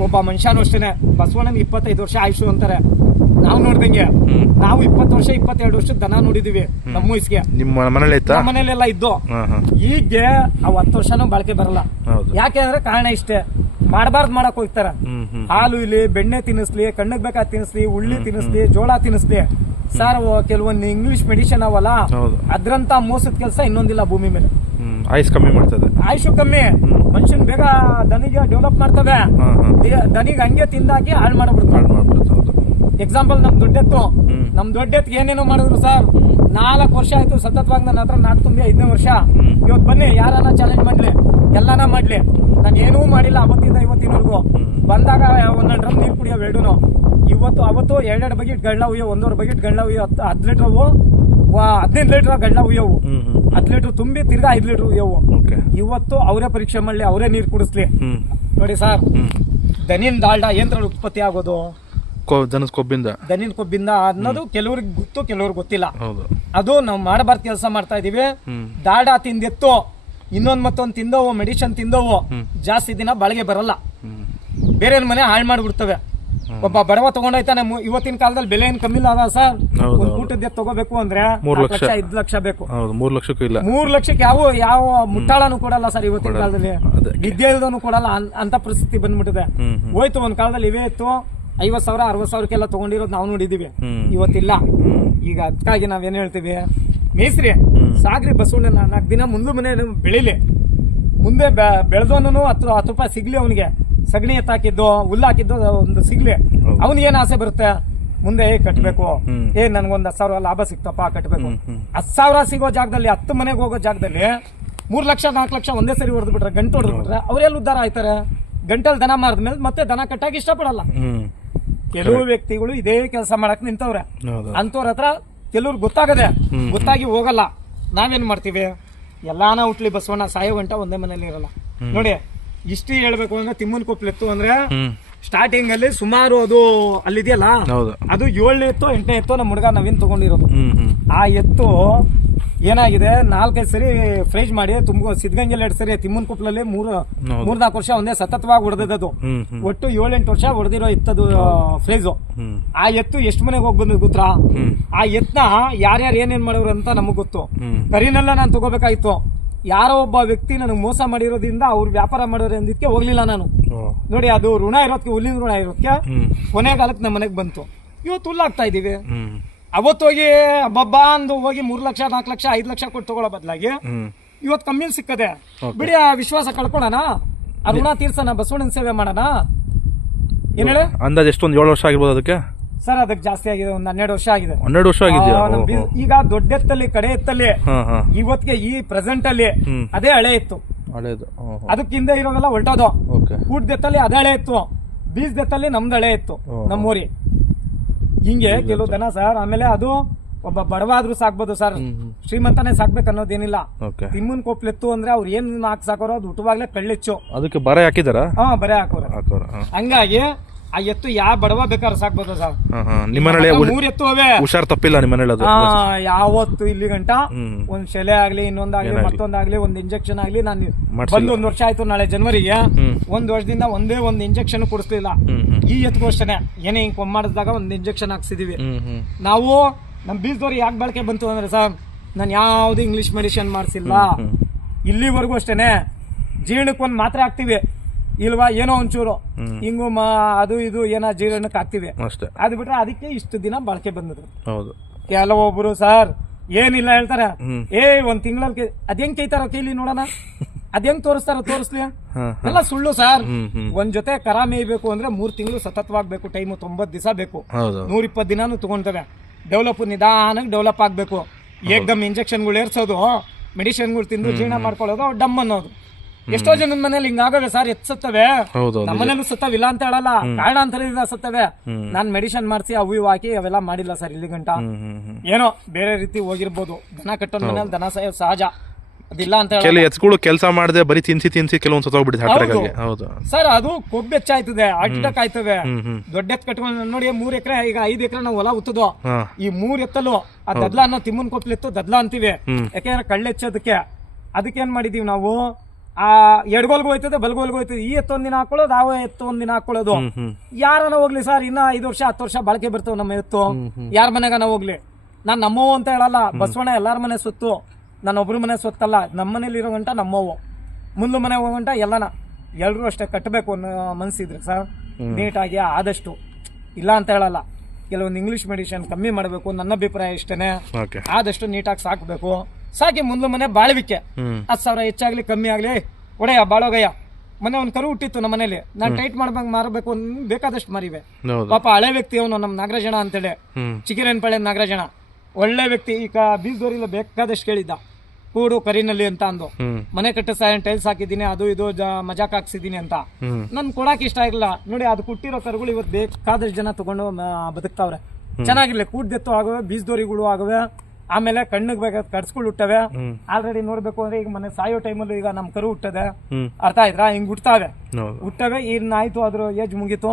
S1: ಒಬ್ಬ ಮನುಷ್ಯನೂ ಅಷ್ಟೇನೆ. ಬಸವಣ್ಣನ ಇಪ್ಪತ್ತೈದು ವರ್ಷ ಆಯುಷು ಅಂತಾರೆ. ನಾವು ನೋಡ್ದಂಗೆ. ನಾವು ಇಪ್ಪತ್ತು ವರ್ಷ ಇಪ್ಪತ್ತೆರಡು ವರ್ಷ ದನ ನೋಡಿದೀವಿ ನಮ್ಮ ವಯಸ್ಸಿಗೆ.
S2: ನಿಮ್ಮ
S1: ಮನೇಲೆಲ್ಲ ಇದ್ದು.
S2: ಈಗ
S1: ಆ ಅವ್ ಹತ್ತು ವರ್ಷನೂ ಬಳಕೆ ಬರಲ್ಲ. ಯಾಕೆ ಅಂದ್ರೆ ಕಾರಣ ಇಷ್ಟೇ. ಮಾಡಬಾರ್ದು ಮಾಡಕ್ ಹೋಗ್ತಾರ. ಹಾಲು ಇಲ್ಲಿ ಬೆಣ್ಣೆ ತಿನ್ನಿಸ್ಲಿ ಕಣ್ಣಿಗೆ ಬೇಕಾದ ತಿನ್ನಿಸ್ಲಿ ಉಳ್ಳಿ ತಿನ್ನಿಸ್ಲಿ ಜೋಳ ತಿನ್ನಿಸ್ಲಿ. ಸರ್ ಕೆಲವೊಂದು ಇಂಗ್ಲಿಷ್ ಮೆಡಿಸಿನ್ ಅವಲ್ಲ ಅದ್ರಂತ ಮೋಸದ ಕೆಲಸ ಇನ್ನೊಂದಿಲ್ಲ ಭೂಮಿ ಮೇಲೆ.
S2: ಐಸ್ ಕಮ್ಮಿ ಮಾಡ್ತದೆ.
S1: ಆಯುಷ್ ಕಮ್ಮಿ. ಮನುಷ್ಯನ್ ಬೇಗ ದನಿಗೆ ಡೆವಲಪ್ ಮಾಡ್ತದೆ ದನಿಗೆ ಹಂಗೆ ತಿಂದಾಕಿ ಹಾಳು ಮಾಡ್ಬಿಡ್ತು
S2: ಹಾಳು ಮಾಡ್ಬಿಡುತ್ತೆ
S1: ಎಕ್ಸಾಂಪಲ್ ನಮ್ ದೊಡ್ಡೆತ್ತು. ನಮ್ ದೊಡ್ಡೆತ್ ಏನೇನೋ ಮಾಡಿದ್ರು ಸರ್. ನಾಲ್ಕು ವರ್ಷ ಆಯ್ತು ಸತತವಾಗಿ ನನ್ನ ಹತ್ರ ನಾಟ್ ತುಂಬಿ ಐದನೇ ವರ್ಷ. ಇವತ್ತು ಬನ್ನಿ ಯಾರನ್ನ ಚಾಲೆಂಜ್ ಮಾಡ್ಲಿ? ಎಲ್ಲಾನ ಮಾಡ್ಲಿ. ನಾನು ಏನೂ ಮಾಡಿಲ್ಲ ಅವತ್ತಿಂದ ಇವತ್ತಿನವರೆಗೂ. ಬಂದಾಗ ಒಂದೊಂದು ಡ್ರಮ್ ನೀರು ಕುಡಿಯೋ ಎರಡೂನು ಇವತ್ತು ಅವತ್ತು ಎರಡೆರಡು ಬಕೆಟ್ ಗಳ್ಳ ಹುಯ್ಯೋ ಒಂದೂವರೆ ಬಕೆಟ್ ಗಳ್ಳ ಹುಯ್ಯೋ ಹತ್ತು ಹತ್ತು ಲೀಟ್ರವು ಹದಿನೈದು ಲೀಟರ್ ಗಳ್ಳ ಉಯ್ಯವು. ಹತ್ತು ಲೀಟರ್ ತುಂಬಿ ತಿರ್ಗಾ ಐದು ಲೀಟರ್ ಉಯ್ಯವು. ಇವತ್ತು ಅವರೇ ಪರೀಕ್ಷೆ ಮಾಡಲಿ ಅವರೇ ನೀರು ಕುಡಿಸ್ಲಿ. ನೋಡಿ ಸರ್ ದನಿನ್ ದಾಲ್ಡಾ ಯಂತ್ರ ಉತ್ಪತ್ತಿ ಆಗೋದು?
S2: ದನದ ಕೊಬ್ಬಿಂದ.
S1: ದನಿನ್ ಕೊಬ್ಬಿಂದ ಅನ್ನೋದು ಕೆಲವ್ರಿಗೆ ಗೊತ್ತು ಕೆಲವ್ರಿಗೆ ಗೊತ್ತಿಲ್ಲ.
S2: ಹೌದು.
S1: ಅದು ನಾವು ಮಾಡಬಾರ್ದು ಕೆಲಸ ಮಾಡ್ತಾ ಇದೀವಿ. ದಾಡ ತಿಂದೆತ್ತು ಇನ್ನೊಂದ್ ಮತ್ತೊಂದ್ ತಿಂದವು ಮೆಡಿಸಿನ್ ತಿಂದವು ಜಾಸ್ತಿ ದಿನ ಬಾಳಿಗೆ ಬರಲ್ಲ. ಬೇರೆ ಮನೆ ಹಾಳು ಮಾಡ್ಬಿಡ್ತವೆ. ಒಬ್ಬ ಬಡವ ತಗೊಂಡೈತಾನೆ ಇವತ್ತಿನ ಕಾಲದಲ್ಲಿ ಬೆಲೆ ಏನ್ ಕಮ್ಮಿ ಇಲ್ಲ ಅದ ಸರ್? ಒಂದ್ ಊಟದ ತಗೋಬೇಕು ಅಂದ್ರೆ
S2: ಮೂರ್ ಲಕ್ಷ.
S1: ಐದ್ ಲಕ್ಷ ಬೇಕು.
S2: ಮೂರ್ ಲಕ್ಷಕ್ಕೂ ಇಲ್ಲ.
S1: ಮೂರ್ ಲಕ್ಷಕ್ಕೆ ಯಾವ ಯಾವ ಮುಟ್ಟಾಳನು ಕೊಡಲ್ಲ ಸರ್ ಇವತ್ತಿನ ಕಾಲದಲ್ಲಿ. ವಿದ್ಯೆ ಇಲ್ದನು ಕೊಡಲ್ಲ. ಅಂತ ಪರಿಸ್ಥಿತಿ ಬಂದ್ಬಿಟ್ಟಿದೆ. ಹೋಯ್ತು ಒಂದ್ ಕಾಲದಲ್ಲಿ ಇವೇ ಇತ್ತು. ಐವತ್ ಸಾವಿರ ಅರವತ್ ಸಾವಿರಕ್ಕೆಲ್ಲ ತಗೊಂಡಿರೋದು ನಾವು ನೋಡಿದೀವಿ. ಇವತ್ತಿಲ್ಲ. ಈಗ ಅದಕ್ಕಾಗಿ ನಾವೇನ್ ಹೇಳ್ತೀವಿ? ಮೇಸ್ರಿ ಸಾಗ್ರಿ ಬಸವಣ್ಣ ನಾಲ್ಕು ದಿನ ಮುಂದೆ ಮನೆ ಬೆಳಿಲಿ. ಮುಂದೆ ಬೆಳೆದವನು ಹತ್ತು ಹತ್ತು ರೂಪಾಯಿ ಸಿಗ್ಲಿ ಅವನಿಗೆ. ಸಗಣಿ ಎತ್ತಾಕಿದ್ದು ಹುಲ್ಲಾಕಿದ್ದು ಒಂದು ಸಿಗ್ಲಿ. ಅವನಿಗೆ ಏನ್ ಆಸೆ ಬರುತ್ತೆ? ಮುಂದೆ ಏ
S2: ಕಟ್ಟಬೇಕು.
S1: ಏ ನನ್ಗೊಂದ್ ಹತ್ತು ಸಾವಿರ ಲಾಭ ಸಿಕ್ತಪ್ಪ
S2: ಕಟ್ಟಬೇಕು.
S1: ಹತ್ತು ಸಾವಿರ ಸಿಗೋ ಜಾಗದಲ್ಲಿ ಹತ್ತು ಮನೆಗೆ ಹೋಗೋ ಜಾಗದಲ್ಲಿ ಮೂರ್ ಲಕ್ಷ ನಾಲ್ಕು ಲಕ್ಷ ಒಂದೇ ಸರಿ ಹೊಡೆದು ಬಿಟ್ರೆ ಗಂಟು ಹೊಡೆದು ಬಿಟ್ರೆ ಅವ್ರೆಲ್ಲ ಉದ್ದಾರ ಆಯ್ತಾರೆ? ಗಂಟಲ್ ದನ ಮಾರಿದ್ಮೇಲೆ ಮತ್ತೆ ದನ ಕಟ್ಟಾಗಿ ಇಷ್ಟಪಡಲ್ಲ. ಕೆಲವು ವ್ಯಕ್ತಿಗಳು ಇದೇ ಕೆಲಸ ಮಾಡಕ್ ನಿಂತವ್ರೆ. ಅಂತವ್ರ ಹತ್ರ ಕೆಲವ್ರು ಗೊತ್ತಾಗದೆ ಗೊತ್ತಾಗಿ ಹೋಗಲ್ಲ. ನಾವೇನ್ ಮಾಡ್ತೀವಿ? ಎಲ್ಲಾನ ಹುಟ್ಲಿ ಬಸವಣ್ಣ ಸಾಯೋ ಗಂಟ ಒಂದೇ ಮನೇಲಿ ಇರಲ್ಲ. ನೋಡಿ ಇಷ್ಟು ಹೇಳ್ಬೇಕು ಅಂದ್ರೆ ತಿಮ್ಮನ್ ಕೊಪ್ಲೆತ್ತು ಅಂದ್ರೆ ಸ್ಟಾರ್ಟಿಂಗ್ ಅಲ್ಲಿ ಸುಮಾರು ಅದು ಅಲ್ಲಿದೆಯಲ್ಲ? ಅದು ಏಳನೇ ಎತ್ತು ಎಂಟನೇ ಎತ್ತು ನಮ್ಮ ಹುಡುಗ ನವೀನ್ ತಗೊಂಡಿರೋದು. ಆ ಎತ್ತು ಏನಾಗಿದೆ? ನಾಲ್ಕೈದು ಸರಿ ಫ್ರೈಜ್ ಮಾಡಿ ತುಂಬ ಸಿದ್ಧಗಂಗೆಲ್ಲ ಎರಡು ಸರಿ ತಿಮ್ಮನ್ ಕುಪ್ಲಲ್ಲಿ ಮೂರು
S2: ಮೂರ್
S1: ಮೂರ್ನಾಲ್ಕು ವರ್ಷ ಒಂದೇ ಸತತವಾಗಿ ಹೊಡೆದದ್ದು. ಒಟ್ಟು ಏಳೆಂಟು ವರ್ಷ ಹೊಡೆದಿರೋ ಎತ್ತದು ಫ್ರೈಜು ಆ ಎತ್ತು ಎಷ್ಟು ಮನೆಗೆ ಹೋಗಿ ಬಂದ್ ಗೊತ್ತಾ ಆ ಎತ್ನ ಯಾರ್ಯಾರು ಏನೇನ್ ಮಾಡೋರು ಅಂತ ನಮಗ್ ಗೊತ್ತು. ಕರಿನೆಲ್ಲ ನಾನು ತಗೋಬೇಕಾಯ್ತು. ಯಾರೋ ಒಬ್ಬ ವ್ಯಕ್ತಿ ನನಗೆ ಮೋಸ ಮಾಡಿರೋದ್ರಿಂದ ಅವ್ರು ವ್ಯಾಪಾರ ಮಾಡೋರು ಅಂದಿದ್ಕೆ ಹೋಗ್ಲಿಲ್ಲ ನಾನು. ನೋಡಿ ಅದು ಋಣ ಇರೋದಕ್ಕೆ ಹುಲ್ಲಿನ ಋಣ ಇರೋದಕ್ಕೆ
S2: ಕೊನೆ
S1: ಕೊನೆಗಾಲಕ್ಕೆ ನಮ್ಮ ಮನೆಗೆ ಬಂತು. ಇವತ್ತು ಹುಲ್ಲಾಗ್ತಾ ಇದೀವಿ.
S2: ಹ್ಮ್.
S1: ಅವತ್ತು ಹೋಗಿ ಬಬ್ಬಾ ಅಂದು ಹೋಗಿ ಮೂರ್ ಲಕ್ಷ ನಾಲ್ಕು ಲಕ್ಷ ಐದು ಲಕ್ಷ ಕೊಟ್ಟು ತಗೊಳ್ಳೋ ಬದಲಾಗಿ ಇವತ್ತು ಕಮ್ಮಿಲ್ ಸಿಕ್ಕದೆ. ಬಿಡಿ ಆ ವಿಶ್ವಾಸ ಕಳ್ಕೊಳ್ಳೋಣ ಆ ಋಣ ತೀರ್ಸೋಣ ಬಸವಣ್ಣನ ಸೇವೆ ಮಾಡೋಣ. ಏನ್ ಹೇಳಿ?
S2: ಅಂದಾಜ್ ಎಷ್ಟೊಂದು ಏಳು ವರ್ಷ ಆಗಿರ್ಬೋದು ಅದಕ್ಕೆ?
S1: ಸರ್ ಅದಕ್ಕೆ ಜಾಸ್ತಿ ಆಗಿದೆ ಒಂದು ಹನ್ನೆರಡು ವರ್ಷ ಆಗಿದೆ.
S2: ಹನ್ನೆರಡು ವರ್ಷ ಆಗಿದೆ
S1: ಆ, ನಮ್ ಬಿ- ಈಗ ದೊಡ್ಡ ಎತ್ತಲ್ಲಿ ಕಡೆ ಎತ್ತಲ್ಲಿ
S2: ಹಾ ಹಾ.
S1: ಇವತ್ತಿಗೆ ಈ ಪ್ರೆಸೆಂಟ್ ಅಲ್ಲಿ
S2: ಹ್ಮ್.
S1: ಅದೇ ಹಳೆ ಇತ್ತು.
S2: ಹಳೇದು.
S1: ಅದಕ್ಕೆ ಹಿಂದೆ ಇರೋವೆಲ್ಲ ಹೊಲ್ಟೋದು
S2: ಓಕೆ.
S1: ಕೂಡ್ದೆತ್ತಲ್ಲಿ ಅದೇ ಹಳೆ ಇತ್ತು. ಬೀಸ್ದೆತ್ತಲ್ಲಿ ನಮ್ದು ಹಳೆ ಇತ್ತು
S2: ಓ.
S1: ನಮ್ಮೂರಿ. ಹಿಂಗೆ ಕೆಲವು ದನ ಸರ್ ಆಮೇಲೆ ಅದು ಒಬ್ಬ ಬಡವಾದ್ರೂ ಸಾಕ್ಬೋದು ಸರ್.
S2: ಹ್ಮ್ ಹ್ಮ್.
S1: ಶ್ರೀಮಂತನೇ ಸಾಕ್ಬೇಕು ಅನ್ನೋದೇನಿಲ್ಲ.
S2: ಓಕೆ.
S1: ತಿಮ್ಮನ್ ಕೊಪ್ಲಿತ್ತು ಅಂದ್ರೆ ಅವ್ರು ಏನ್ ಹಾಕ್ ಸಾಕೋರೋ ಅದು ಹುಟ್ಟುವಾಗ್ಲೇ ಕಳ್ಳಿಚ್ಚು.
S2: ಅದಕ್ಕೆ ಬರ ಹಾಕಿದಾರಾ?
S1: ಹಾ ಬರೇ ಹಾಕೋರು.
S2: ಹಾಕೋರ
S1: ಹಂಗಾಗಿ ಆ ಎತ್ತು ಯಾವ ಬಡವ ಬೇಕಾದ್ರೆ ಸಾಕ್ಬೋದ ಸರ್
S2: ನಿಮ್ಮ
S1: ನಮ್ಮ ಮೂರ್ ಎತ್ತು ಅವೇ.
S2: ಹುಷಾರ್ ತಪ್ಪಿಲ್ಲ ಅದು
S1: ಆ, ಯಾವತ್ತು ಇಲ್ಲಿ ಗಂಟ ಒಂದ್ ಶೆಲೆ ಆಗ್ಲಿ ಇನ್ನೊಂದಾಗ್ಲಿ. ಮತ್ತೊಂದಾಗ್ಲಿ ಒಂದ್ ಇಂಜೆಕ್ಷನ್ ಆಗ್ಲಿ ನಾನು ಬಂದು ಒಂದ್ ವರ್ಷ ಆಯ್ತು ನಾಳೆ ಜನವರಿಗೆ. ಒಂದ್ ವರ್ಷದಿಂದ ಒಂದೇ ಒಂದ್ ಇಂಜೆಕ್ಷನ್ ಕೊಡಿಸ್ಲಿಲ್ಲ. ಈ ಎತ್ತು ಅಷ್ಟೇನೆ. ಏನೇ ಹಿಂಗ್ ಮಾಡಿದಾಗ ಒಂದ್ ಇಂಜೆಕ್ಷನ್ ಹಾಕ್ಸಿದೀವಿ. ನಾವು ನಮ್ ಬೀಜದವ್ರು ಯಾಕೆ ಬಳಕೆ ಬಂತು ಅಂದ್ರೆ ಸರ್ ನಾನು ಯಾವ್ದು ಇಂಗ್ಲಿಷ್ ಮೆಡಿಸಿನ್ ಮಾಡಿಸಿಲ್ಲ. ಇಲ್ಲಿವರೆಗೂ ಅಷ್ಟೇನೆ. ಜೀರ್ಣಕ್ಕೆ ಒಂದ್ ಮಾತ್ರ ಹಾಕ್ತಿವಿ. ಇಲ್ವಾ ಏನೋ ಒಂಚೂರು. ಹಿಂಗು ಮ ಅದು ಇದು ಏನೋ ಜೀರ್ಣಕ್ಕೆ ಹಾಕ್ತಿವಿ.
S2: ಅಷ್ಟೇ.
S1: ಅದು ಬಿಟ್ರೆ ಅದಕ್ಕೆ ಇಷ್ಟು ದಿನ ಬಳಕೆ ಬಂದಿದ್ರು
S2: ಹೌದು.
S1: ಕೆಲವೊಬ್ರು ಸರ್ ಏನಿಲ್ಲ ಹೇಳ್ತಾರೆ. ಏ ಒಂದ್ ತಿಂಗಳಲ್ಲಿ ಅದ್ ಹೆಂಗ್ ಕೈತಾರ ಕೈಲಿ ನೋಡೋಣ. ಅದ್ ಹೆಂಗ್ ತೋರಿಸ್ತಾರ ತೋರಿಸ್ಲಿ. ಎಲ್ಲ ಸುಳ್ಳು ಸರ್ ಒಂದ್ ಜೊತೆ ಕರ ಮೇಯ್ಬೇಕು ಅಂದ್ರೆ ಮೂರ್ ತಿಂಗಳು ಸತತವಾಗ್ಬೇಕು ಟೈಮ್ ತೊಂಬತ್ ದಿವಸ ಬೇಕು. ನೂರ ಇಪ್ಪತ್ ದಿನಾನು ತಗೊಂತವೆ. ಡೆವಲಪ್ ನಿಧಾನಕ್ಕೆ ಡೆವಲಪ್ ಆಗ್ಬೇಕು. ಏಕ್ದಮ್ ಇಂಜೆಕ್ಷನ್ಗಳು ಏರ್ಸೋದು ಮೆಡಿಸಿನ್ಗಳು ತಿಂದು ಜೀರ್ಣ ಮಾಡ್ಕೊಳ್ಳೋದು ಡಮ್ ಅನ್ನೋದು ಎಷ್ಟೋ ಜನದ ಮನೇಲಿ ಹಿಂಗಾಗ ಸರ್ ಎತ್ಸತ್ತವೆ.
S2: ಹೌದು
S1: ನಮ್ಮ ಮನೇಲೂ ಸತ್ತವಿಲ್ಲ ಅಂತ ಹೇಳಲ್ಲ. ಕಾರಣಾಂತರದಿಂದ ಸತ್ತವೆ.
S2: ಹ್ಮ್.
S1: ನಾನ್ ಮೆಡಿಸಿನ್ ಮಾಡಿಸಿ ಅವು ಇವು ಹಾಕಿ ಅವೆಲ್ಲ ಮಾಡಿಲ್ಲ ಸರ್ ಇಲ್ಲಿ ಗಂಟ. ಏನೋ ಬೇರೆ ರೀತಿ ಹೋಗಿರ್ಬೋದು. ದನ ಕಟ್ಟೋ ಮನೇಲಿ ದನ ಸಹಜ. ಅದಿಲ್ಲ ಅಂತ ಹೇಳಿ
S2: ಎತ್ಗಳು ಕೆಲಸ ಮಾಡದೆ ಬರೀ ತಿನ್ಸಿ ತಿನ್ಸಿ ಕೆಲವೊಂದು ಸತ್ತೋಗ್ಬಿಟ್ಟಿದೆ
S1: ಹೌದು. ಸರ್ ಅದು ಕೊಬ್ಬು ಹೆಚ್ಚಾಯ್ತದೆ ಹಾರ್ಟ್ ಅಟ್ಯಾಕ್
S2: ಹ್ಮ್
S1: ದೊಡ್ಡ ಎತ್ ಕಟ್ಕೊಂಡು ನೋಡಿ ಮೂರ್ ಎಕರೆ ಈಗ ಐದ್ ಎಕರೆ ನಾವು ಹೊಲ ಉತ್ತದೋ. ಈ ಮೂರ್ ಎತ್ತಲು ಆ ದದ್ಲ ಅನ್ನೋ ತಿಮ್ಮನ್ ಕೊಪ್ಲಿತ್ತು ದದ್ಲ ಅಂತೀವಿ. ಯಾಕೆಂದ್ರೆ ಕಳ್ಳೆಚ್ಚೋದಕ್ಕೆ. ಅದಕ್ಕೆ ಏನ್ ಮಾಡಿದೀವಿ ನಾವು? ಆ ಎಡ್ಗೋಲ್ಗೂ ಹೋಯ್ತದೆ ಬಲ್ಗೋಲ್ಗೂ ಹೋಯ್ತದೆ ಈ ಎತ್ತೊಂದ್ ದಿನ ಹಾಕೊಳ್ಳೋದು ಆ ಒಂದಿನ ಹಾಕೊಳ್ಳೋದು. ಯಾರನ ಹೋಗ್ಲಿ ಸರ್ ಇನ್ನ ಐದು ವರ್ಷ ಹತ್ತು ವರ್ಷ ಬಾಳಿಕೆ ಬರ್ತವೆ ನಮ್ಮ ಎತ್ತು. ಯಾರ ಮನೆಗನ ಹೋಗ್ಲಿ? ನಾನ್ ನಮ್ಮವು ಅಂತ ಹೇಳಲ್ಲ ಬಸವಣ್ಣ ಎಲ್ಲಾರ ಮನೆ ಸುತ್ತು. ನಾನು ಒಬ್ರ ಮನೆ ಸುತ್ತಲ್ಲ ನಮ್ಮ ಮನೇಲಿ ಇರೋ ಗಂಟ ನಮ್ಮವು ಮುಂದೆ ಮನೆ ಹೋಗಂಟ ಗಂಟ ಎಲ್ಲನ. ಎಲ್ರು ಅಷ್ಟೇ ಕಟ್ಟಬೇಕು ಅನ್ನೋ ಮನ್ಸಿದ್ರೆ ಸರ್. ನೀಟಾಗಿ ಆದಷ್ಟು. ಇಲ್ಲ ಅಂತ ಹೇಳಲ್ಲ. ಕೆಲವೊಂದು ಇಂಗ್ಲಿಷ್ ಮೆಡಿಸಿನ್ ಕಮ್ಮಿ ಮಾಡಬೇಕು ನನ್ನ ಅಭಿಪ್ರಾಯ ಇಷ್ಟನೇ. ಆದಷ್ಟು ನೀಟಾಗಿ ಸಾಕಬೇಕು. ಸಾಕಿ ಮುಂದೆ ಮನೆ ಬಾಳ್ವಿಕೆ.
S2: ಹತ್
S1: ಹತ್ತು ಸಾವಿರ ಹೆಚ್ಚಾಗ್ಲಿ ಕಮ್ಮಿ ಆಗ್ಲಿ ಒಡೆಯ ಬಾಳೋಗಯ್ಯ. ಮನೆ ಒಂದು ಕರು ಹುಟ್ಟಿತ್ತು ನಮ್ಮ ಮನೇಲಿ. ನಾನು ಟೈಟ್ ಮಾಡ್ಬೇಕು ಮಾರಬೇಕು ಬೇಕಾದಷ್ಟು ಮರಿವೆ. ಪಾಪ ಹಳೆ ವ್ಯಕ್ತಿ ಅವನು ನಮ್ಮ ನಾಗರಾಜಣ ಅಂತೇಳಿ.
S2: ಚಿಕಿರೇನ್
S1: ಪಳೆ ನಾಗರಾಜಣ ಒಳ್ಳೆ ವ್ಯಕ್ತಿ ಈಗ ಬೀಜದವರಿಲ್ಲ ಬೇಕಾದಷ್ಟು ಕೇಳಿದ್ದ. ಕೂಡು ಕರಿನಲ್ಲಿ ಅಂತ ಅಂದು. ಮನೆ ಕಟ್ಟ ಕಟ್ಟಿಸ್ತಾ ಟೈಲ್ಸ್ ಹಾಕಿದ್ದೀನಿ ಅದು ಇದು ಮಜಾಕ್ ಹಾಕ್ಸಿದೀನಿ ಅಂತ. ನನ್ ಕೊಡಕ್ ಇಷ್ಟ ಆಗಿಲ್ಲ. ನೋಡಿ ಅದು ಕುಟ್ಟಿರೋ ಕರುಗಳು ಇವತ್ತು ಬೇಕಾದಷ್ಟು ಜನ ತಗೊಂಡು ಬದುಕ್ತಾವ್ರೆ. ಚೆನ್ನಾಗಿರ್ಲಿ ಕೂಡ್ದೆತ್ತು ಆಗವೆ ಬೀಜದೋರಿಗಳು ಆಗವೆ. ಆಮೇಲೆ ಕಣ್ಣಿಗೆ ಬೇಕಾದ ಕಡ್ಸ್ಗಳು ಹುಟ್ಟವೆ. ಆಲ್ರೆಡಿ ನೋಡ್ಬೇಕು ಅಂದ್ರೆ ಈಗ ಮನೆ ಸಾಯೋ ಟೈಮಲ್ಲಿ ಈಗ ನಮ್ ಕರು ಹುಟ್ಟದೆ. ಅರ್ಥ ಆಯ್ತಾ? ಹಿಂಗ್ ಹುಟ್ಟಾವೆ ಹುಟ್ಟವೆ ಆಯ್ತು ಅದ್ರ ಏಜ್ ಮುಗೀತು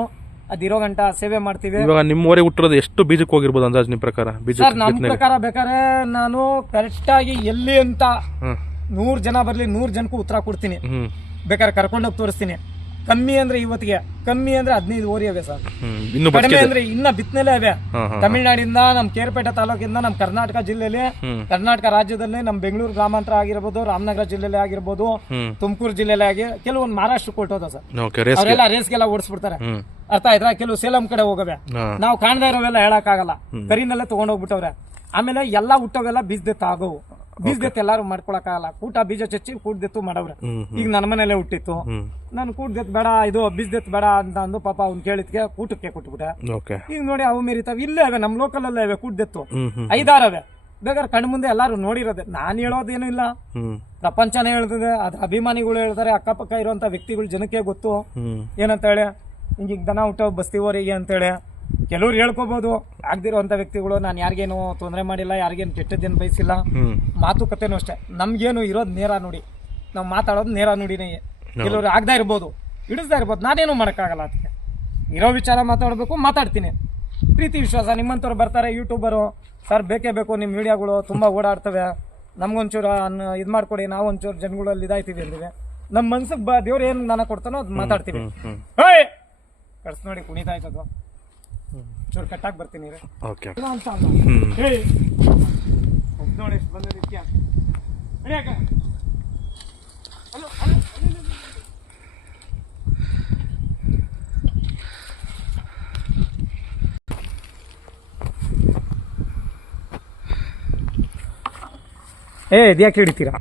S1: ಅದಿರೋ ಗಂಟ ಸೇವೆ ಮಾಡ್ತೀವಿ.
S2: ಇವಾಗ ನಿಮ್ಮವರೆಗೆ ಹುಟ್ಟಿರೋದು ಎಷ್ಟು ಬೀಜಕ್ಕೆ ಹೋಗಿರ್ಬೋದು ಅಂದಾಜು ನಿಮ್ಮ ಪ್ರಕಾರ? ಬೀಜ
S1: ನಮ್ಮ ಪ್ರಕಾರ ಬೇಕಾದ್ರೆ ನಾನು ಕರೆಕ್ಟ್ ಆಗಿ ಎಲ್ಲಿ ಅಂತ ನೂರ್ ಜನ ಬರ್ಲಿ ನೂರ್ ಜನಕ್ಕೂ ಉತ್ತರ ಕೊಡ್ತೀನಿ. ಬೇಕಾದ್ರೆ ಕರ್ಕೊಂಡೋಗಿ ತೋರಿಸ್ತೀನಿ. ಕಮ್ಮಿ ಅಂದ್ರೆ ಇವತ್ತಿಗೆ ಕಮ್ಮಿ ಅಂದ್ರೆ ಹದಿನೈದು ಓರಿ ಅವೆ ಸರ್.
S2: ಇನ್ನು
S1: ಕಡಿಮೆ ಅಂದ್ರೆ ಇನ್ನ ಬಿತ್ತನೆಲೆ ಅವೆ. ತಮಿಳ್ನಾಡಿಂದ ನಮ್ ಕೇರ್ಪೇಟೆ ತಾಲೂಕಿಂದ ನಮ್ ಕರ್ನಾಟಕ
S2: ಜಿಲ್ಲೆಲಿ
S1: ಕರ್ನಾಟಕ ರಾಜ್ಯದಲ್ಲಿ ನಮ್ ಬೆಂಗಳೂರು ಗ್ರಾಮಾಂತರ ಆಗಿರ್ಬೋದು ರಾಮನಗರ ಜಿಲ್ಲೆಲೆ ಆಗಿರ್ಬೋದು ತುಮಕೂರು ಜಿಲ್ಲೆಲೆ ಆಗಿ ಕೆಲವೊಂದು ಮಹಾರಾಷ್ಟ್ರ ಕೊಟ್ಟೋದ ಸರ್. ಅವರೆಲ್ಲ ರೇಸ್ಗೆಲ್ಲ ಓಡಿಸ್ಬಿಡ್ತಾರೆ. ಅರ್ಥ ಆಯ್ತಾ? ಕೆಲವು ಸೇಲಂ ಕಡೆ ಹೋಗವೆ. ನಾವು ಕಾಣದೇ ಇರೋವೆಲ್ಲ ಹೇಳಕ್ಕಾಗಲ್ಲ. ಕರಿನೆಲ್ಲ ತಗೊಂಡೋಗ್ಬಿಟ್ಟವ್ರೆ. ಆಮೇಲೆ ಎಲ್ಲ ಹುಟ್ಟೋವೆಲ್ಲ ಬೀಜದೆತ್ತು ಆಗೋವು ಬೀಜದೆತ್ತು ಎಲ್ಲಾರು ಮಾಡ್ಕೊಳಕ್ಕಾಗಲ್ಲ ಕೂಟ ಬೀಜ ಚಚ್ಚಿ ಕೂಡ್ದೆತ್ತು ಮಾಡವ್ರೆ. ಈಗ ನನ್ನ ಮನೇಲೆ ಹುಟ್ಟಿತ್ತು. ನಾನು ಕೂಡ್ದೆತ್ ಬೇಡ ಇದು ಬೀಜದೆತ್ತು ಬೇಡ ಅಂತ ಅಂದು ಪಾಪ ಅವ್ನು ಕೇಳಿದ್ಕೆ ಕೂಟಕ್ಕೆ ಕೊಟ್ಬಿಟ್ಟೆ. ಈಗ ನೋಡಿ ಅವು ಮೀರಿತಾವ. ಇಲ್ಲೇ ಅವೆ ನಮ್ಮ ಲೋಕಲಲ್ಲೇ ಅವೆ ಕೂಡ್ದೆತ್ತು ಐದಾರವೆ ಬೇಕಾದ್ರೆ ಕಣ್ಣು ಮುಂದೆ ಎಲ್ಲಾರು ನೋಡಿರೋದೆ. ನಾನು ಹೇಳೋದೇನು ಇಲ್ಲ. ಪ್ರಪಂಚನೇ ಹೇಳ್ತದೆ ಅದ್ರ ಅಭಿಮಾನಿಗಳು ಹೇಳ್ತಾರೆ ಅಕ್ಕಪಕ್ಕ ಇರುವಂತ ವ್ಯಕ್ತಿಗಳು ಜನಕ್ಕೆ ಗೊತ್ತು. ಏನಂತ ಹೇಳಿ ಹಿಂಗೆ ದನ ಹುಟ್ಟೋ ಬಸ್ತಿವರಿಗೆ ಅಂತೇಳಿ ಕೆಲವ್ರು ಹೇಳ್ಕೋಬಹುದು ಆಗದಿರುವಂಥ ವ್ಯಕ್ತಿಗಳು ನಾನು ಯಾರಿಗೇನು ತೊಂದರೆ ಮಾಡಿಲ್ಲ ಯಾರಿಗೇನು ಕೆಟ್ಟದ್ದೇನು ಬಯಸಿಲ್ಲ. ಮಾತುಕತೆನೂ ಅಷ್ಟೇ. ನಮ್ಗೇನು ಇರೋದು ನೇರ ನೋಡಿ. ನಾವು ಮಾತಾಡೋದು ನೇರ ನೋಡಿನೇ. ಕೆಲವ್ರು ಆಗ್ದಾ ಇರ್ಬೋದು ಹಿಡಿಸ್ದಾ ಇರ್ಬೋದು ನಾನೇನು ಮಾಡೋಕ್ಕಾಗಲ್ಲ ಅದಕ್ಕೆ ಇರೋ ವಿಚಾರ ಮಾತಾಡಬೇಕು ಮಾತಾಡ್ತೀನಿ. ಪ್ರೀತಿ ವಿಶ್ವಾಸ ನಿಮ್ಮಂಥವ್ರು ಬರ್ತಾರೆ ಯೂಟ್ಯೂಬರು. ಸರ್ ಬೇಕೇ ಬೇಕು ನಿಮ್ಮ ಮೀಡಿಯಾಗಳು ತುಂಬ ಓಡಾಡ್ತವೆ. ನಮ್ಗೊಂಚೂರು ಇದು ಮಾಡ್ಕೊಡಿ ನಾವು ಒಂಚೂರು ಜನಗಳಲ್ಲಿ ಇದಾಯ್ತೀವಿ ಅಂದಿವೆ. ನಮ್ಮ ಮನ್ಸಿಗೆ ಬ ದೇವ್ರು ಏನು ನನಗೆ ಕೊಡ್ತಾನೋ ಅದು ಮಾತಾಡ್ತೀವಿ. ನೋಡಿ ಕುಣಿತಾ ಇದ್ದದು ಚೂರು ಕಟ್ಟಾಗಿ ಬರ್ತೀನಿ ರೀ
S2: ಓಕೆ.
S1: ಅಂತ ನೋಡಿ ಎಷ್ಟು ಹಲೋ ಹಲೋ. ಏ ಇದ್ಯಾಕೆ ಹಿಡಿತೀರಾ?